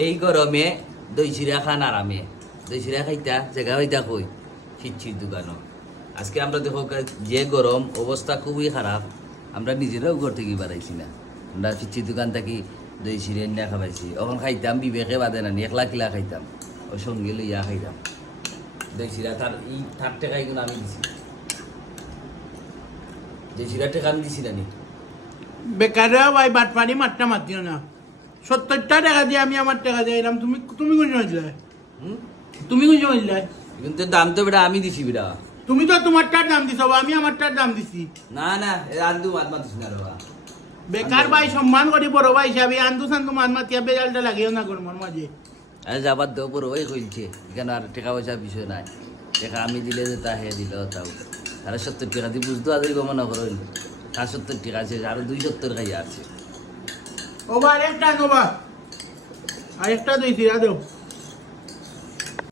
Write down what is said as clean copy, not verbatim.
এই গরমে দই চিরা খান আরামে। দই চিরা খাইতা জায়গা হইতা কই খিচ্ছির দোকানও। আজকে আমরা দেখো যে গরম অবস্থা খুবই খারাপ, আমরা নিজেরাও ঘর থেকে বাড়াইছি না। আমরা খিচ্ছির দোকান থাকি দই চিরা নিয়ে খাবাইছি। এখন খাইতাম বিবেকে বাদে না, একলা কিলা খাইতাম, ওর সঙ্গে লইয়া খাইতাম দই চিরা। তার এই 60 টাকায় গুলো আমি দিছি, দই চিরা টাকা আমি দিছি না নি। বেকাররা ভাই বাটপানি মারটা মারতিও না। 70টা টাকা দিয়ে আমি আমার টাকা দিয়ে এলাম, তুমি তুমি কোন মারলে? তুমি কোন মারলে? কিন্তু দাম তো বেটা আমি দিছি বেটা। তুমি তো তোমারটার দাম দিছো, আমি আমারটার দাম দিছি। না না আন্দু মাত মাতিস না রে বাবা। বেকার ভাই সম্মান করি বড় ভাই হিসাবে আন্দু সান্দু মাত মাতিয়া বেজালটা লাগিও না গরমের মাঝে। আরে যাবার দেবো বড় ভাই কইছে, এখানে আর টাকা পয়সার বিষয় নাই। টাকা আমি দিলে যে তা হে দিল তাও তারা 70 টাকা দিয়ে বুঝতো আজই মনে করো তার 70 টাকা আছে, আরো 270 খাইয়া আছে। ও ভাই একটা নোবা আরেকটা দিয়েছি দাও।